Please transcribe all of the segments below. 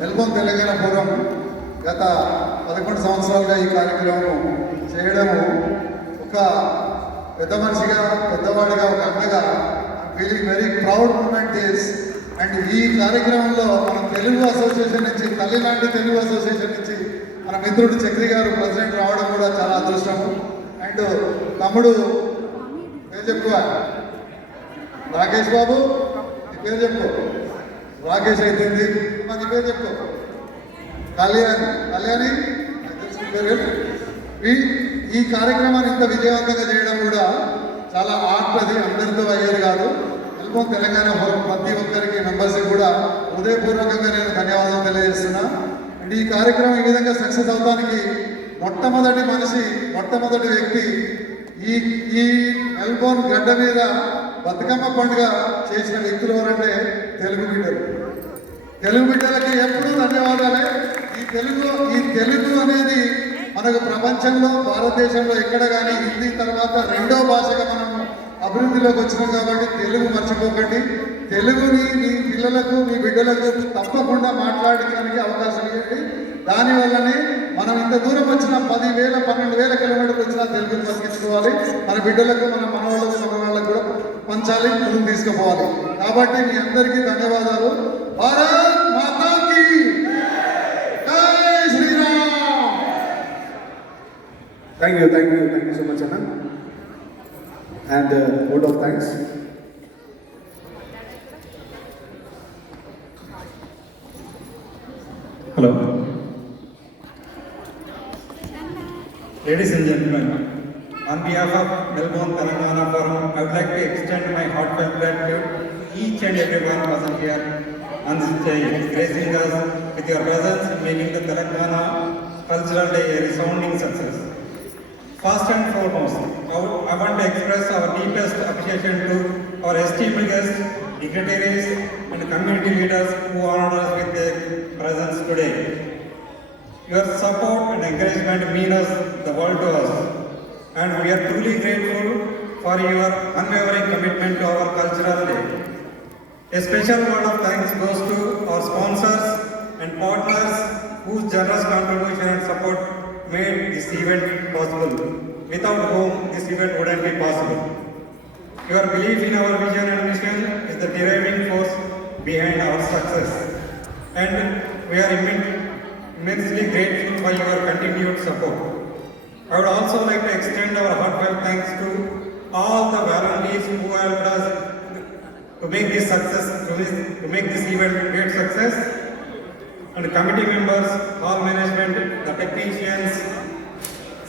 మెల్బోర్న్ తెలంగాణ ఫోరం గత 11 సంవత్సరాలుగా ఈ కార్యక్రమం చేయడము ఒక పెద్ద మనిషిగా పెద్దవాడిగా ఒక అన్నగా feeling very proud moment is. And ఈ కార్యక్రమంలో మన తెలుగు అసోసియేషన్ నుంచి తల్లిలాంటి తెలుగు అసోసియేషన్ నుంచి మన మిత్రుడు చక్రి గారు ప్రెసిడెంట్ రావడం కూడా చాలా అదృష్టము. అండ్ తమ్ముడు పేరు చెప్పుకో, రాకేష్ బాబు నీ పేరు చెప్పుకో, రాకేష్ అయిపోయింది, నీ పేరు చెప్పుకో, కళ్యాణి ఈ కార్యక్రమాన్ని ఇంత విజయవంతంగా చేయడం కూడా చాలా ఆర్ట్, అది అందరితో అయ్యేది కాదు. మెల్బోర్న్ తెలంగాణ ఫోరం ప్రతి ఒక్కరికి మెంబర్స్కి కూడా హృదయపూర్వకంగా నేను ధన్యవాదాలు తెలియజేస్తున్నా. అండ్ ఈ కార్యక్రమం ఈ విధంగా సక్సెస్ అవడానికి మొట్టమొదటి మనిషి, మొట్టమొదటి వ్యక్తి ఈ మెల్బోర్న్ గడ్డ మీద బతుకమ్మ పండుగ చేసిన వ్యక్తులు ఎవరంటే తెలుగు బిడ్డలు. తెలుగు బిడ్డలకి ఎప్పుడూ ధన్యవాదాలే. ఈ తెలుగు అనేది మనకు ప్రపంచంలో, భారతదేశంలో ఎక్కడ కానీ హిందీ తర్వాత రెండో భాషగా మనం అభివృద్ధిలోకి వచ్చినాం. కాబట్టి తెలుగు మర్చిపోకండి. తెలుగుని మీ పిల్లలకు, మీ బిడ్డలకు తప్పకుండా మాట్లాడడానికి అవకాశం ఇవ్వండి. దానివల్లనే మనం ఇంత దూరం వచ్చిన 10,000, 12,000 కిలోమీటర్లు వచ్చినా తెలుగుని బతికించుకోవాలి. మన బిడ్డలకు, మన మనవాళ్ళకు, మన వాళ్ళకు కూడా పంచాలి, ముందుకు తీసుకుపోవాలి. కాబట్టి మీ అందరికీ ధన్యవాదాలు. భారత్ మాతా కీ జై Shriram. Thank you so much అన్న. And vote of thanks. Hello. Ladies and gentlemen, on behalf of Melbourne Telangana Forum, I would like to extend my heartfelt gratitude to each and everyone present here on this day, gracing us with your presence and making the Telangana Cultural Day a resounding success. First and foremost, I want to express our deepest appreciation to our esteemed guests, dignitaries and community leaders who honored us with their presence today. Your support and encouragement mean the world to us, and we are truly grateful for your unwavering commitment to our cultural day. A special word of thanks goes to our sponsors and partners whose generous contribution and support made this event possible, without whom this event wouldn't be possible. Your belief in our vision and mission is the driving force behind our success, and we are immensely grateful for your continued support. I would also like to extend our heartfelt thanks to all the volunteers who helped us to make this event a great success, and committee members, hall management, the technicians,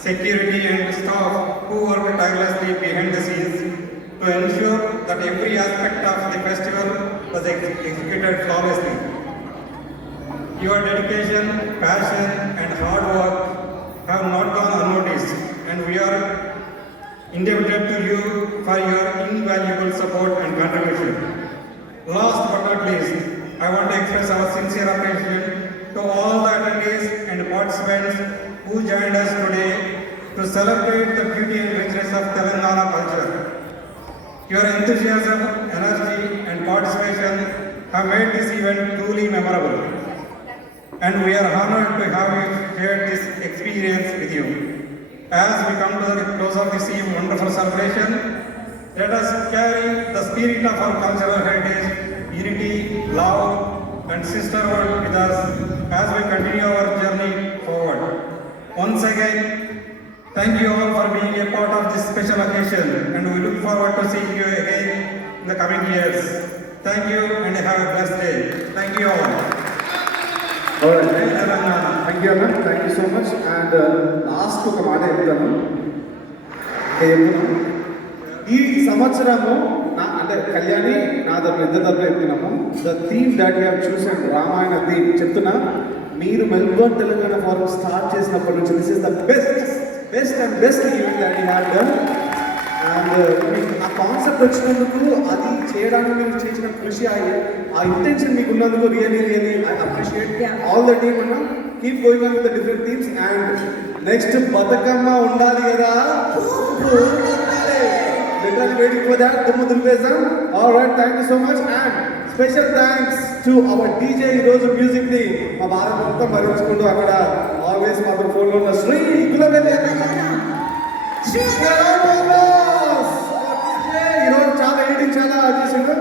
security and staff who worked tirelessly behind the scenes to ensure that every aspect of the festival was executed flawlessly. Your dedication, passion and hard work have not gone unnoticed, and we are indebted to you for your invaluable support and contribution. Last but not least, I want to express our sincere appreciation to all the attendees and participants who joined us today to celebrate the beauty and richness of Telangana culture. Your enthusiasm, energy and participation have made this event truly memorable, and we are honored to have shared this experience with you. As we come to the close of this wonderful celebration, let us carry the spirit of our cultural heritage, unity, love and sisterhood with us as we continue our journey forward. Once again, thank you all for being a part of this special occasion, and we look forward to seeing you again in the coming years. Thank you and have a blessed day. Thank you all. Alright. Jai Telangana. Thank you అన్న, thank you so much. And last ఒక మాట చెప్తాను. ఈ సంవత్సరము అంటే కళ్యాణి నా తరపు ఇద్దరు తరపు చెప్తున్నాము. The theme that you have chosen, Ramayana థీమ్ చెప్తున్నా. మీరు మెల్బోర్న్ తెలంగాణ ఫోరం స్టార్ట్ చేసినప్పటి నుంచి this is the best event that you have done. And ఆ కాన్సెప్ట్ వచ్చినందుకు, అది చేయడానికి మీరు చేసిన కృషి, ఆ ఇంటెన్షన్ మీకు ఉన్నందుకు really I appreciate all the team అన్న. Keep going on with the different teams. And next Bathukamma ఉండాలి కదా, లిటరల్లీ వెయిటింగ్ ఫర్ దట్. దుమ్ము దులిపేసాం. Alright, thank you so much. And special thanks to our DJ. ఈరోజు music ని మా భారత్ మొత్తం భరించుకుంటూ అక్కడ ఆల్వేస్ మాత్రం ఫోన్లో ఉన్న శ్రీ కులవెల్లి ఈరోజు చాలా ఎడిటింగ్ చాలా చేసిండు.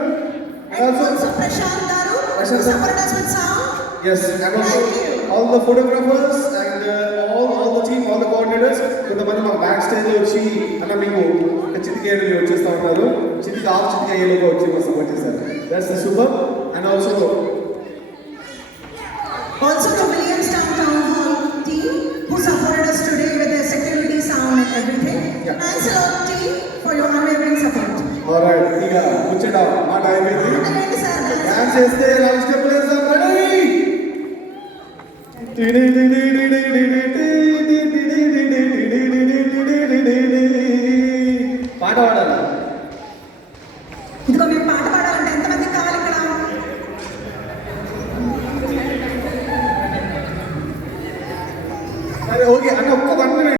Prashant Daru, Prashant. support us with sound. Yes, and also all the photographers and all the team, all the coordinators. కొంతమంది మా బ్యాక్ స్టేజ్ వచ్చి అన్న మీకు ఒక చిటికేలు వచ్చేస్తూ ఉన్నారు. చిటికి ఆఫ్ చిటికేలుగా వచ్చి మా సపోర్ట్ చేశారు. That's the super. And also Also to Williamstown Town Hall team who supported us today with their security, sound and everything. Yeah. Thanks a lot team for your unwavering support. Alright, ఇక ముచ్చట మాట అయిపోయింది. Thank sir. Dance చేస్తే నాలుగు స్టెప్పులు వేస్తాం. పాట పాడాలి. ఇదిగో మేము పాట పాడాలంటే ఎంతమంది కావాలి ఇక్కడ? సరే ఓకే అన్న, ఒక్క